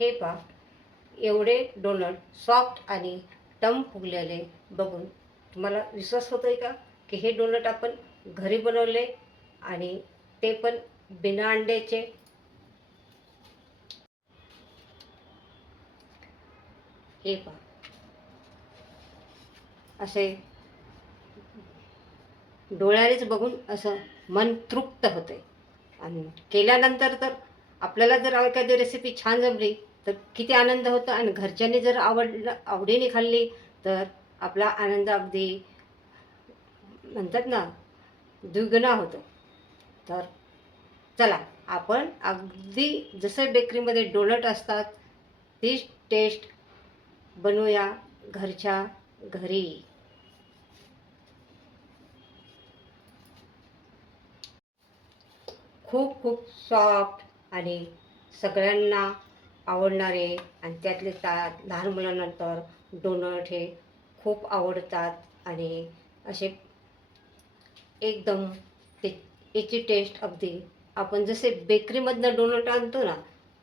हे पहा, एवढे डोनट सॉफ्ट आणि टम फुगलेले बघून तुम्हाला विश्वास होतोय का की हे डोनट आपण घरी बनवले आणि ते पण बिना अंड्याचे? हे पहा, असे डोळ्यानेच बघून असं मन तृप्त होते. आणि केल्यानंतर तर आपल्याला जर एखादी रेसिपी छान जमली तर किती आनंद होतो, आणि घरच्यांनी जर आवडीने खाल्ली तर आपला आनंद अगदी म्हणतात ना द्विगुणा होतो. तर चला, आपण अगदी जसं बेकरीमध्ये डोनट असतात तीच टेस्ट बनवूया घरच्या घरी. खूप खूप सॉफ्ट आणि सगळ्यांना आवडणारे, आणि त्यातले लहान मुलांना तर डोनट हे खूप आवडतात. आणि असे एकदम ते याची टेस्ट अगदी आपण जसे बेकरीमधनं डोनट आणतो ना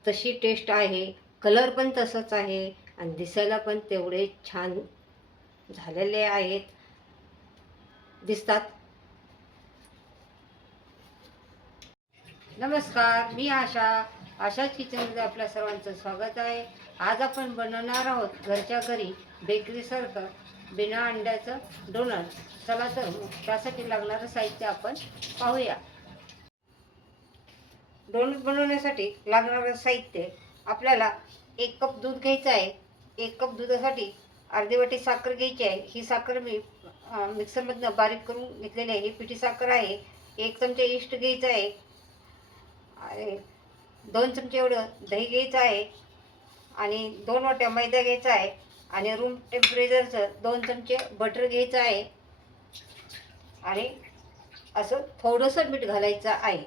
तशी टेस्ट आहे. कलर पण तसंच आहे आणि दिसायला पण तेवढे छान झालेले आहेत, दिसतात. नमस्कार, मी आशाच किचनमध्ये आपल्या सर्वांचं स्वागत आहे. आज आपण बनवणार आहोत घरच्या घरी बेकरीसारखं बिना अंड्याचं डोनट. चला तर मग त्यासाठी लागणारं साहित्य आपण पाहूया. डोनट बनवण्यासाठी लागणारं साहित्य आपल्याला 1 कप दूध घ्यायचं आहे. 1 कप दुधासाठी अर्धी वाटी साखर घ्यायची आहे. ही साखर मी मिक्सरमधनं बारीक करून घेतलेली आहे. ही पिठी साखर आहे. 1 चमचा इस्ट घ्यायचा आहे आणि 2 चमचे एवढं दही घ्यायचं आहे आणि 2 वाट्या मैदा घ्यायचा आहे आणि रूम टेम्परेचरचं 2 चमचे बटर घ्यायचं आहे आणि असं थोडंसं मीठ घालायचं आहे.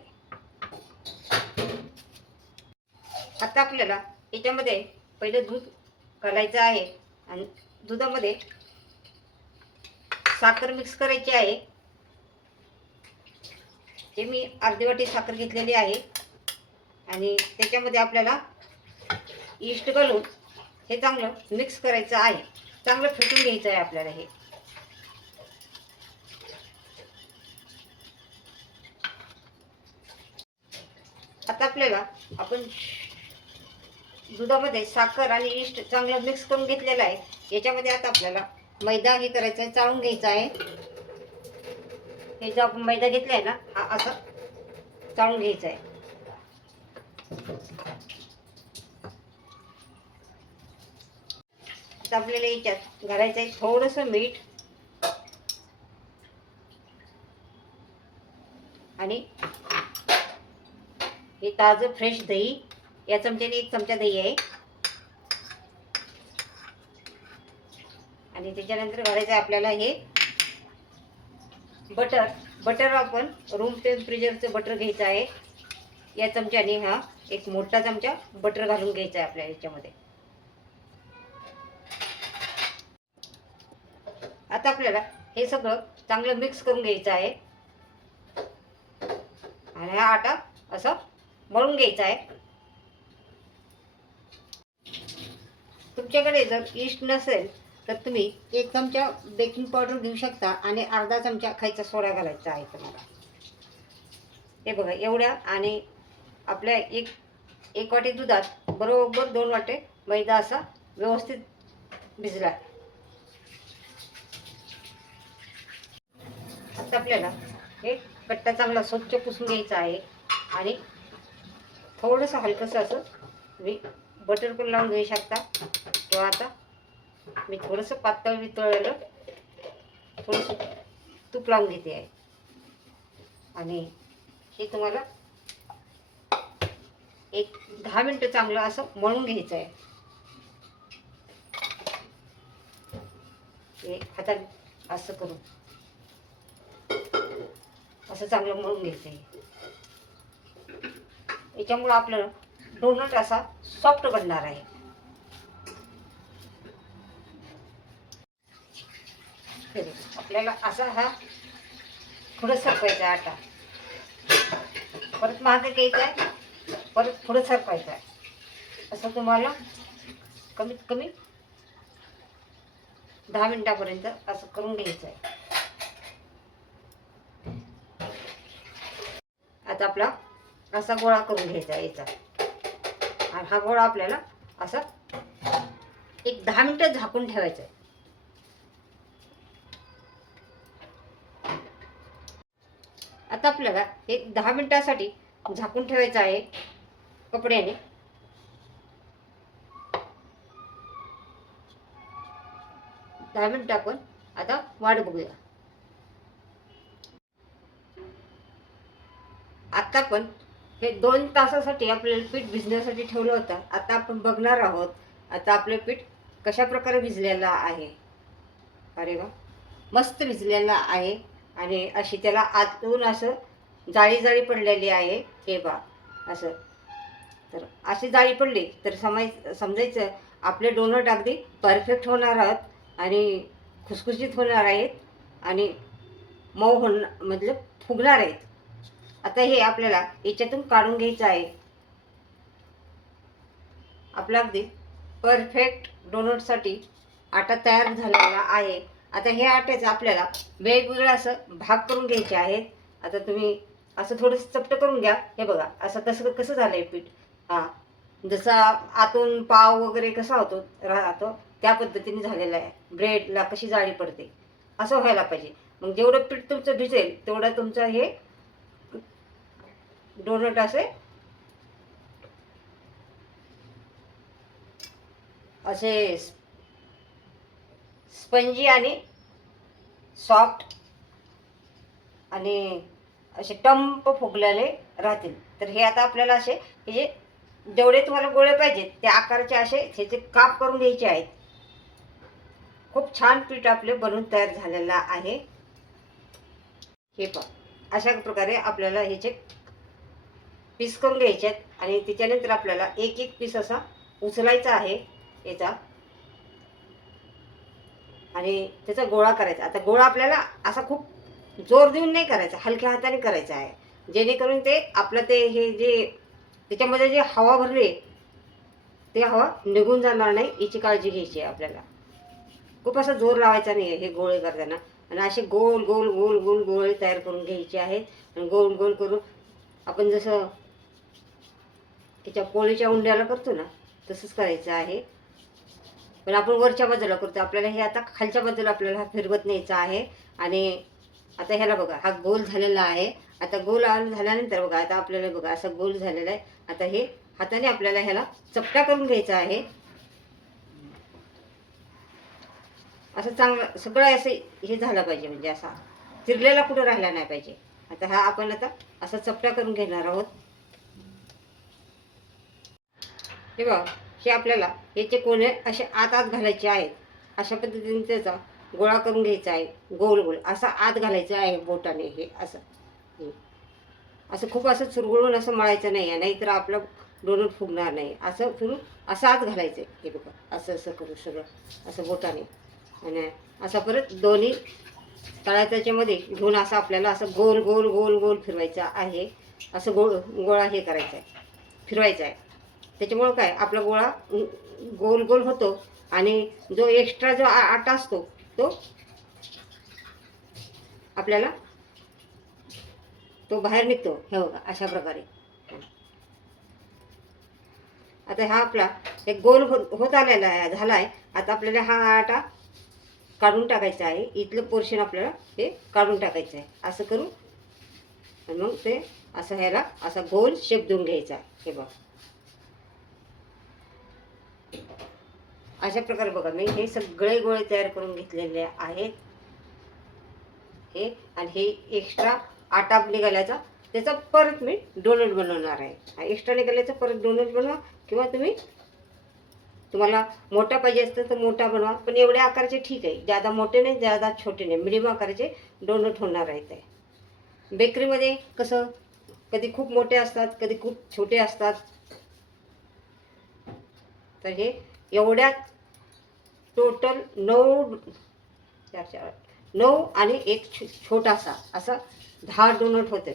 आता आपल्याला याच्यामध्ये पहिलं दूध घालायचं आहे आणि दुधामध्ये साखर मिक्स करायची आहे. हे मी अर्धी वाटी साखर घेतलेली आहे आणि त्याच्यामध्ये आपल्याला ईस्ट घालून हे चांगलं मिक्स करायचं आहे. चांगलं फेटून घ्यायचं आहे आपल्याला हे. आता आपल्याला आपण दुधामध्ये साखर आणि ईस्ट चांगलं मिक्स करून घेतलेलं आहे. याच्यामध्ये आता आपल्याला मैदा हे करायचं आहे, चाळून घ्यायचा आहे. हे जो आपण मैदा घेतला आहे ना हा असं चाळून घ्यायचा आहे. आता आपल्याला याच्यात घालायचं आहे थोडंसं मीठ आणि हे ताजं फ्रेश दही. या चमच्याने 1 चमचा दही आहे आणि त्याच्यानंतर घालायचं आहे आपल्याला हे बटर आपण रूम टेम्परेचरचं बटर घ्यायचं आहे. या चमच्याने हा 1 मोठा चमचा बटर घालून घ्यायचा आहे आपल्याला याच्यामध्ये. आता आपल्याला हे सगळं चांगलं मिक्स करून घ्यायचं आहे आणि हा आटा असं मळून घ्यायचा आहे. तुमच्याकडे जर ईस्ट नसेल तर तुम्ही 1 चमचा बेकिंग पावडर घेऊ शकता आणि अर्धा चमचा खायचा सोडा घालायचा आहे तुम्हाला. हे बघा एवढ्या, आणि आपल्या एक वाटी दुधात बरोबर 2 वाटे मैदा असा व्यवस्थित भिजला. आता आपल्याला हे कट्टा चांगला स्वच्छ पुसून घ्यायचा आहे आणि थोडंसं हलकंसं असं तुम्ही बटर पण लावून घेऊ शकता, किंवा आता मी थोडंसं पातळ वितळलेलं थोडंसं तूप लावून घेते आहे आणि हे तुम्हाला 10 मिनटं चांगलं असं मळून घ्यायचं आहे. हे हातात असं करून असं चांगलं मळून घ्यायचं आहे. याच्यामुळं आपलं डोनट असा सॉफ्ट बनणार आहे. आपल्याला असा हा पुढं सरकवायचा आटा, परत मागे घ्यायचा आहे, परत पुढं सरकवायचा आहे. असं तुम्हाला कमीत कमी 10 मिनिटापर्यंत असं करून घ्यायचं आहे. आता आपला असा गोळा करून घ्यायचा आहे याचा. आणि हा गोळा आपल्याला असा एक 10 मिनिटं झाकून ठेवायचा आहे. आता आपल्याला एक 10 मिनिटासाठी झाकून ठेवायचं आहे कपड्याने. 10 मिनिटं आपण आता वाट बघूया. आता आपण हे 2 तासासाठी आपल्याला पीठ भिजण्यासाठी ठेवलं होतं. आता आपण बघणार आहोत आता आपलं पीठ कशा प्रकारे भिजलेलं आहे. अरे वा, मस्त भिजलेलं आहे. आणि अशी त्याला आतून असं जाळी जाळी पडलेली आहे. हे बा असं. तर अशी जाळी पडली तर समजायचं आपले डोनट अगदी परफेक्ट होणार आहेत आणि खुसखुशीत होणार आहेत आणि मऊ होणार मतलब फुगणार आहेत. आता हे आपल्याला याच्यातून काढून घ्यायचं आहे. आपला अगदी परफेक्ट डोनटसाठी आटा तयार झालेला आहे. आता हे आट्याचं आपल्याला वेगवेगळं असं भाग करून घ्यायचे आहेत. आता तुम्ही असं थोडंसं चपटं करून घ्या. हे बघा असं कसं कसं झालं आहे पीठ. हां, जसा आतून पाव वगैरे कसा राहतो त्या पद्धतीने झालेला आहे. ब्रेडला कशी जाळी पडते असं व्हायला पाहिजे. मग जेवढं पीठ तुमचं भिजेल तेवढं तुमचं हे डोनट असे स्पंजी आणि सॉफ्ट आणि असे टंप फुगलेले राहतील. तर हे आता आपल्याला असे हे जे जेवढे तुम्हाला गोळे पाहिजेत त्या आकाराचे असे ह्याचे काप करून घ्यायचे आहेत. खूप छान पीठ आपले बनून तयार झालेलं आहे. हे पहा अशा प्रकारे आपल्याला ह्याचे पीस करून घ्यायचे आहेत आणि त्याच्यानंतर आपल्याला एक एक पीस असा उचलायचा आहे याचा आणि त्याचा गोळा करायचा. आता गोळा आपल्याला असा खूप जोर देऊन नाही करायचा, हलक्या हाताने करायचा आहे. जेणेकरून ते आपलं ते हे जे त्याच्यामध्ये जे हवा भरली ते हवा निघून जाणार नाही याची काळजी घ्यायची आहे आपल्याला. खूप असा जोर लावायचा नाही आहे हे गोळे करताना. आणि असे गोल गोल गोल गोल गोळे तयार करून घ्यायचे आहेत आणि गोल गोल करून आपण जसं त्याच्या पोळीच्या उंड्याला करतो ना तसंच करायचं आहे. पण आपण वरच्या बाजूला करतो. आपल्याला हे आता खालच्या बाजूला आपल्याला हा फिरवत न्यायचा आहे. आणि आता ह्याला बघा हा गोल झालेला आहे. आता गोल झाल्यानंतर बघा आता आपल्याला बघा असं गोल झालेला आहे. आता हे हाताने आपल्याला ह्याला चपटा करून घ्यायचा आहे. असं चांगलं सगळं असं हे झालं पाहिजे म्हणजे असा चिरलेला कुठं राहिला नाही पाहिजे. आता हा आपण आता असा चपटा करून घेणार आहोत. हे बघा हे आपल्याला याचे कोणे असे आत आत घालायचे आहेत. अशा पद्धतीने त्याचा गोळा करून घ्यायचा आहे. गोल गोल असा आत घालायचं आहे बोटाने. हे असं असं खूप असं चुरगुळून असं मळायचं नाही आहे, नाहीतर आपलं डोनट फुगणार नाही. असं फिरून असं आत घालायचं आहे. हे बघा असं असं करू सगळं असं बोटाने आणि असं परत दोन्ही तळ्या त्याच्यामध्ये घेऊन असं आपल्याला असं गोल गोल गोल गोल फिरवायचं आहे. असं गोळा हे करायचं आहे, फिरवायचा आहे. त्याच्यामुळं काय आपला गोळा गोल गोल होतो आणि जो एक्स्ट्रा जो आटा असतो तो आपल्याला तो बाहेर निघतो. हे बघा अशा प्रकारे. आता हा आपला एक गोल होत आलेला आहे झाला आहे. आता आपल्याला हा आटा काढून टाकायचा आहे. इथलं पोर्शन आपल्याला हे काढून टाकायचं आहे. असं करू आणि मग ते असं ह्याला असा गोल शेप देऊन घ्यायचा. हे बघा अशा प्रकारे बघा मी हे सगळे गोळे तयार करून घेतलेले आहेत. हे आणि हे एक्स्ट्रा आटा निघाल्याचा त्याचा परत मी डोनट बनवणार आहे. एक्स्ट्रा निघाल्याचा परत डोनट बनवा किंवा तुम्हाला मोठा पाहिजे असतं तर मोठा बनवा. पण एवढ्या आकाराचे ठीक आहे. जादा मोठे नाही जादा छोटे नाही, मिडियम आकाराचे डोनट होणार आहेत. बेकरीमध्ये कसं कधी खूप मोठे असतात कधी खूप छोटे असतात. तर हे एवढ्यात टोटल 9 आणि एक छोटासा असा 10 डोनट होते.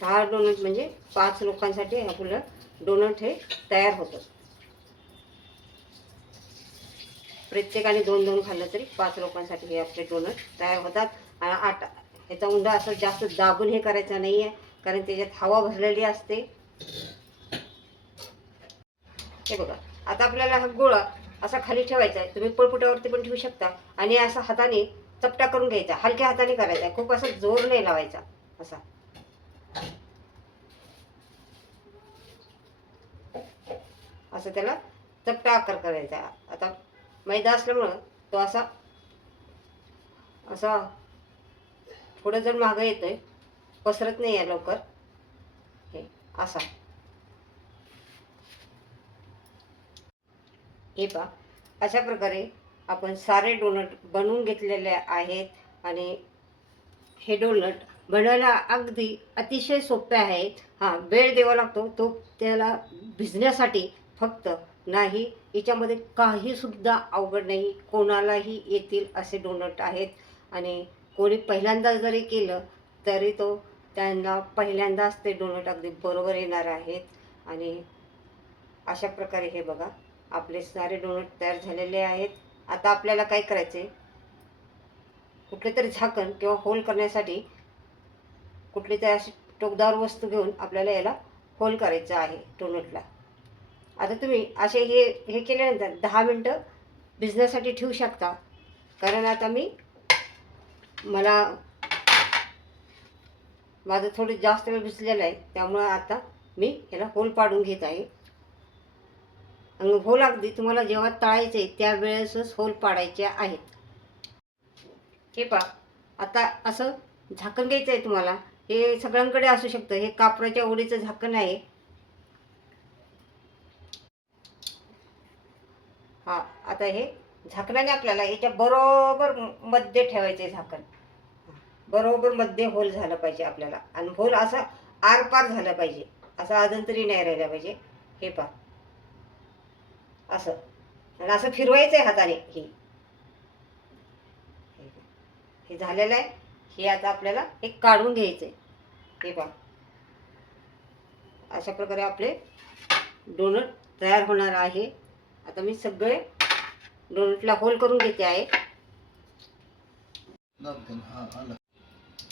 10 डोनट म्हणजे 5 लोकांसाठी आपलं डोनट हे तयार होतं. प्रत्येकाने 2-2 खाल्लं तरी 5 लोकांसाठी हे आपले डोनट तयार होतात. आणि ह्याचा उंडा असं जास्त दाबून हे करायचा नाही आहे, कारण त्याच्यात हवा भरलेली असते. हे बघा, आता आपल्याला हा गोळा असा खाली ठेवायचा आहे. तुम्ही पळपुट्यावरती पण ठेवू शकता आणि असा हाताने चपटा करून घ्यायचा. हलक्या हाताने करायचा, खूप असा जोर नाही लावायचा. असा असं त्याला चपटा आकार करायचा. आता मैदा असल्यामुळं तो असा असा थोडं जर मागं येतोय, पसरत नाही आहे लवकर. हे असा हे पहा, अशा प्रकारे आपण सारे डोनट बनवून घेतलेले आहेत. आणि हे डोनट बनवायला अगदी अतिशय सोपे आहेत. हां, वेळ द्यावा लागतो तो त्याला भिजण्यासाठी फक्त. नाही, याच्यामध्ये काहीसुद्धा अवघड नाही, कोणालाही येतील असे डोनट आहेत. आणि कोणी पहिल्यांदा जरी केलं तरी त्यांना पहिल्यांदाच ते डोनट अगदी बरोबर येणार आहेत. आणि अशा प्रकारे हे बघा, आपले सारे डोनट तयार झालेले आहेत. आता आपल्याला काय करायचे, कुठले तरी झाकण किंवा होल करण्यासाठी कुठली तरी अशी टोकदार वस्तू घेऊन आपल्याला याला होल करायचं आहे डोनटला. आता तुम्ही असे हे केल्यानंतर 10 मिनटं भिजण्यासाठी ठेवू शकता. कारण आता मला माझं थोडं जास्त वेळ भिजलेलं आहे, त्यामुळं आता मी ह्याला होल पाडून घेत आहे. आणि होल अगदी तुम्हाला जेव्हा तळायचे त्यावेळेसच होल पाडायचे आहेत. हे पहा, आता असं झाकण घ्यायचं आहे तुम्हाला. हे सगळ्यांकडे असू शकतं, हे कापराच्या ओळीचं झाकण आहे. हा, आता हे झाकणाने आपल्याला याच्या बरोबर मध्ये ठेवायचं आहे झाकण. बरोबर मध्ये होल झालं पाहिजे आपल्याला. आणि होल असं आरपार झालं पाहिजे, असं अजून तरी नाही राहिलं पाहिजे. हे पहा, असं. आणि असं फिरवायचं आहे हाताने. हे झालेलं आहे. हे आता आपल्याला हे काढून घ्यायचं आहे. हे पहा, अशा प्रकारे आपले डोनट तयार होणार आहे. आता मी सगळे डोनटला होल करून घेते आहे.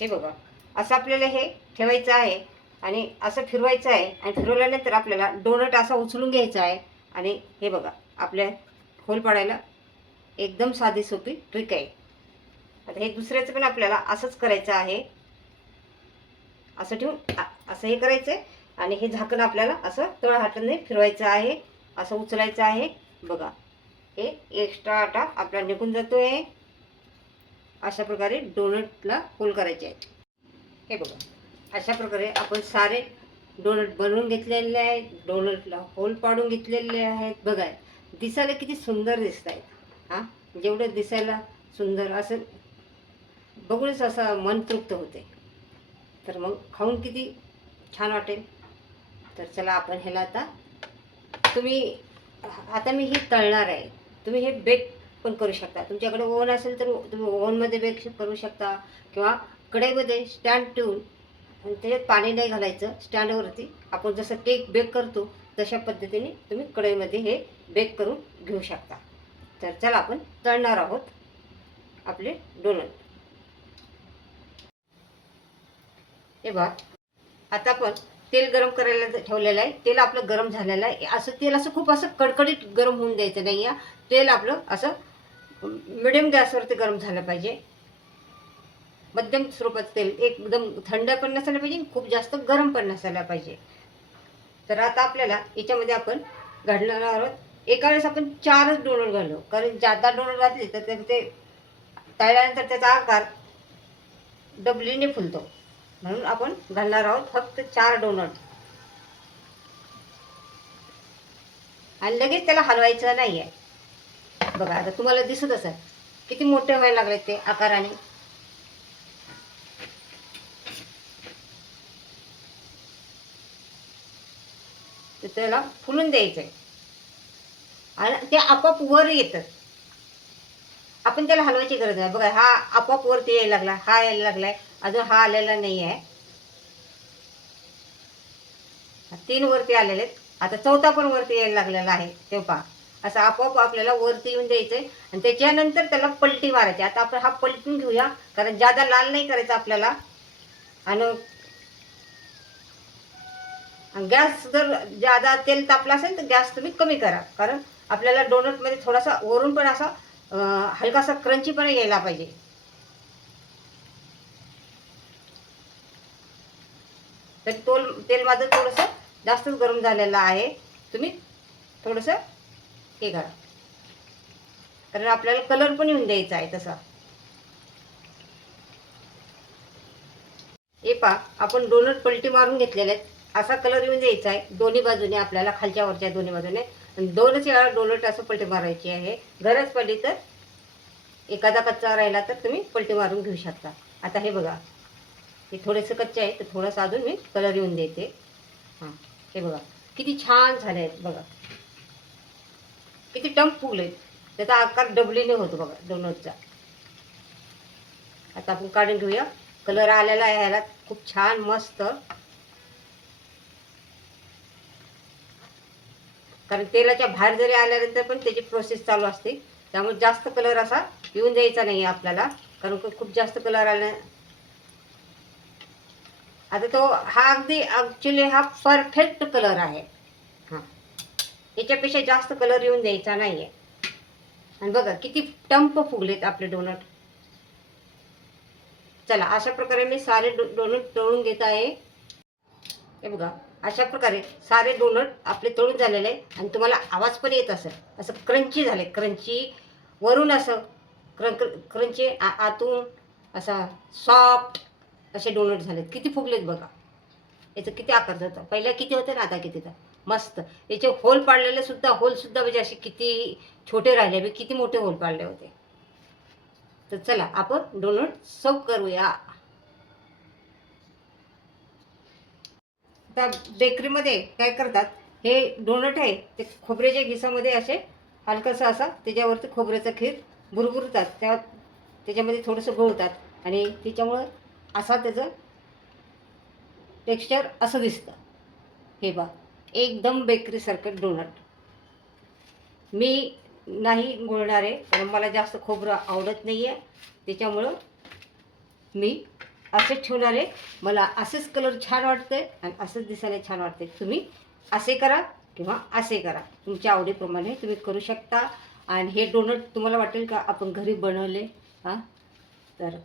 हे बघा, असं आपल्याला हे ठेवायचं आहे आणि असं फिरवायचं आहे. आणि फिरवल्यानंतर आपल्याला डोनट असा उचलून घ्यायचा आहे. आणि हे बघा, आपल्या होल पाडायला एकदम साधी सोपी ट्रिक आहे. आता हे दुसऱ्याचं पण आपल्याला असंच करायचं आहे. असं ठेवून असं हे करायचं आहे. आणि हे झाकण आपल्याला असं तळ हाताने फिरवायचं आहे, असं उचलायचं आहे. बघा, हे एक्स्ट्रा आटा आपला निघून जातो आहे. अशा प्रकारे डोनटला होल करायचे आहेत. हे बघा, अशा प्रकारे आपण सारे डोनट बनवून घेतलेले आहेत. डोनटला होल पाडून घेतलेले आहेत. बघा, दिसायला किती सुंदर दिसत आहेत. हां, जेवढं दिसायला सुंदर असं बघूनच असं मन तृप्त होते. तर मग खाऊन किती छान वाटेल. तर चला, आपण ह्याला आता मी हे तळणार आहे. तुम्ही हे बेक पण करू शकता. तुमच्याकडे ओव्हन असेल तर तुम्ही ओव्हनमध्ये बेक करू शकता. किंवा कढईमध्ये स्टँड ठेवून आणि त्याच्यात पाणी नाही घालायचं. स्टँडवरती आपण जसं केक बेक करतो तशा पद्धतीने तुम्ही कढईमध्ये हे बेक करून घेऊ शकता. तर चला, आपण तळणार आहोत आपले डोनट. हे बघा, आता आपण तेल गरम करायला ठेवलेलं आहे. तेल आपलं गरम झालेलं आहे. असं तेल असं खूप असं कडकडीत गरम होऊन द्यायचं नाही आहे. तेल आपलं असं मिडियम गॅसवरती गरम झालं पाहिजे. मध्यम स्वरूपात तेल, एकदम थंड पण नसायला पाहिजे, खूप जास्त गरम पण नसायला पाहिजे. तर आता आपल्याला याच्यामध्ये आपण घालणार आहोत. एका वेळेस आपण 4च डोनट घालू, कारण जादा डोनट घातले तर ते तळल्यानंतर त्याचा आकार डबलीने फुलतो. म्हणून आपण घालणार आहोत फक्त 4 डोनट. आणि लगेच त्याला हलवायचं नाही आहे. बघा, आता तुम्हाला दिसत असेल किती मोठे व्हायला लागले ते आकाराने. तर त्याला फुलून द्यायचं आहे आणि ते आपोआप वर येतं. आपण त्याला हलवायची गरज नाही. बघा, हा आपोआप वरती यायला लागला, हा यायला लागलाय, अजून हा आलेला नाही आहे. 3 वरती आलेले आहेत. आता चौथा पण वरती यायला लागलेला आहे. ते पहा असं आपोआप आपल्याला वरती येऊन द्यायचं आहे आणि त्याच्यानंतर त्याला पलटी मारायची. आता आपण हा पलटून घेऊया, कारण जादा लाल नाही करायचा आपल्याला. आणि गॅस जर जादा तेल तापलं असेल तर गॅस तुम्ही कमी करा, कारण आपल्याला डोनटमध्ये थोडासा वरून पण असा हलकासा क्रंचीपणा यायला पाहिजे. तर तेल माझं थोडंसं जास्तच गरम झालेलं आहे. तुम्ही थोडंसं हे करा, कारण आपल्याला कलर पण येऊन द्यायचा आहे तसा. हे पहा आपण डोनट पलटी मारून घेतलेले आहेत. असा कलर येऊन द्यायचा आहे दोन्ही बाजूने आपल्याला, खालच्या वरच्या दोन्ही बाजूने. आणि 2च वेळा डोनट असं पलटी मारायची आहे. गरज पडली तर एखादा कच्चा राहिला तर तुम्ही पलटी मारून घेऊ शकता. आता हे बघा, हे थोडेसे कच्चे आहे तर थोडंसं अजून मी कलर येऊन देते. हां, हे बघा किती छान झाले आहेत बघा, किती टम्प फुगले. त्याचा आकार डबलीने होतो बघा डोनटचा. आता आपण काढून घेऊया. कलर आलेला आहे ह्याला खूप छान मस्त, कारण तेलाच्या बाहेर जरी आल्यानंतर पण त्याची प्रोसेस चालू असते. त्यामुळे जास्त कलर असा येऊन द्यायचा नाही आपल्याला, कारण खूप जास्त कलर आला. आता तो हा अगदी ॲक्च्युली हा परफेक्ट कलर आहे. हां, याच्यापेक्षा जास्त कलर येऊन द्यायचा नाही आहे. आणि बघा किती टम्प फुगलेत आपले डोनट. चला अशा प्रकारे मी सारे डोनट तळून घेत आहे. हे बघा अशा प्रकारे सारे डोनट आपले तळून झालेले आहे. आणि तुम्हाला आवाज पण येत असेल, असं क्रंची झाले, क्रंची वरून असं क्रंची आतून असा सॉफ्ट असे डोनट झालेत. किती फुगलेत बघा. याचं किती आकार होतं, पहिल्या किती होतं ना आता किती होतं. मस्त याचे होल पाडलेले सुद्धा, होलसुद्धा म्हणजे असे किती छोटे राहिले, मी किती मोठे होल पाडले होते. तर चला आपण डोनट सर्व करूया. त्या बेकरीमध्ये काय करतात, हे डोनट आहे ते खोबऱ्याच्या घिसामध्ये असे हलकंसं असं त्याच्यावरती खोबऱ्याचा खीर बुरबुरतात, त्याच्यामध्ये थोडंसं घोळतात आणि त्याच्यामुळं असा त्याचं टेक्स्चर असं दिसतं. हे बा एकदम बेकरीसारखं डोनट. मी नाही घोळणार आहे, कारण मला जास्त खोबरं आवडत नाही आहे. त्याच्यामुळं मी असेच ठेवणार आहे. मला असेच कलर छान वाटते आणि असंच दिसायला छान वाटते. तुम्ही असे करा किंवा असे करा, तुमच्या आवडीप्रमाणे तुम्ही करू शकता. आणि हे डोनट तुम्हाला वाटेल का आपण घरी बनवले. हां, तर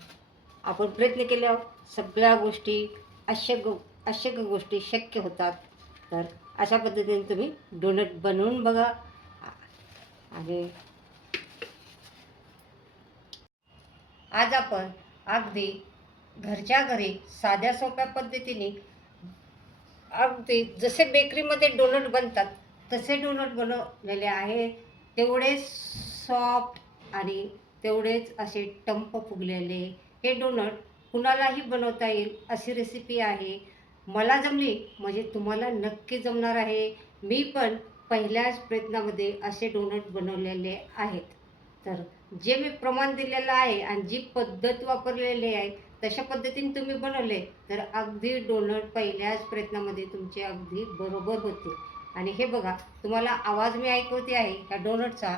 आपण प्रयत्न केल्यावर सगळ्या गोष्टी अशक्य गोष्टी शक्य होतात. तर अशा पद्धतीने तुम्ही डोनट बनवून बघा. आणि आज आपण अगदी घरच्या घरी साध्या सोप्या पद्धतीने अगदी जसे बेकरीमध्ये डोनट बनतात तसे डोनट बनवलेले आहे. तेवढेच सॉफ्ट आणि तेवढेच असे टम्प फुगलेले हे डोनट कुणालाही बनवता येईल अशी रेसिपी आहे. मला जमली म्हणजे तुम्हाला नक्की जमणार आहे. मी पण पहिल्याच प्रयत्नामध्ये असे डोनट बनवलेले आहेत. तर जे मी प्रमाण दिलेलं आहे आणि जी पद्धत वापरलेली आहे तशा पद्धतीने तुम्ही बनवले तर अगदी डोनट पहिल्याच प्रयत्नामध्ये तुमचे अगदी बरोबर होते. आणि हे बघा तुम्हाला आवाज मी ऐकवते आहे ह्या डोनटचा,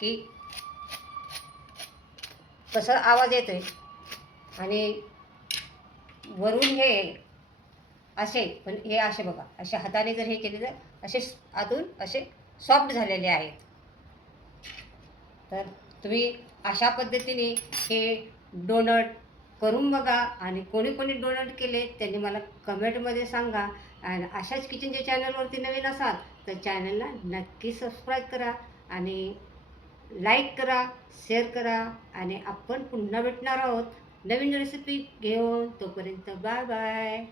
की कसा आवाज येतोय. आणि वरून हे असे, पण हे असे बघा असे हाताने जर हे केले तर असे आतून असे सॉफ्ट झालेले आहेत. तर तुम्ही अशा पद्धतीने हे डोनट करून बघा. आणि कोणी कोणी डोनट केले त्यांनी मला कमेंटमध्ये सांगा. आणि अशाच किचनच्या चॅनलवरती नवीन असाल तर चॅनलला नक्की सबस्क्राईब करा आणि लाईक करा, शेअर करा. आणि आपण पुन्हा भेटणार आहोत नवीन रेसिपी घेऊन. तोपर्यंत बाय बाय.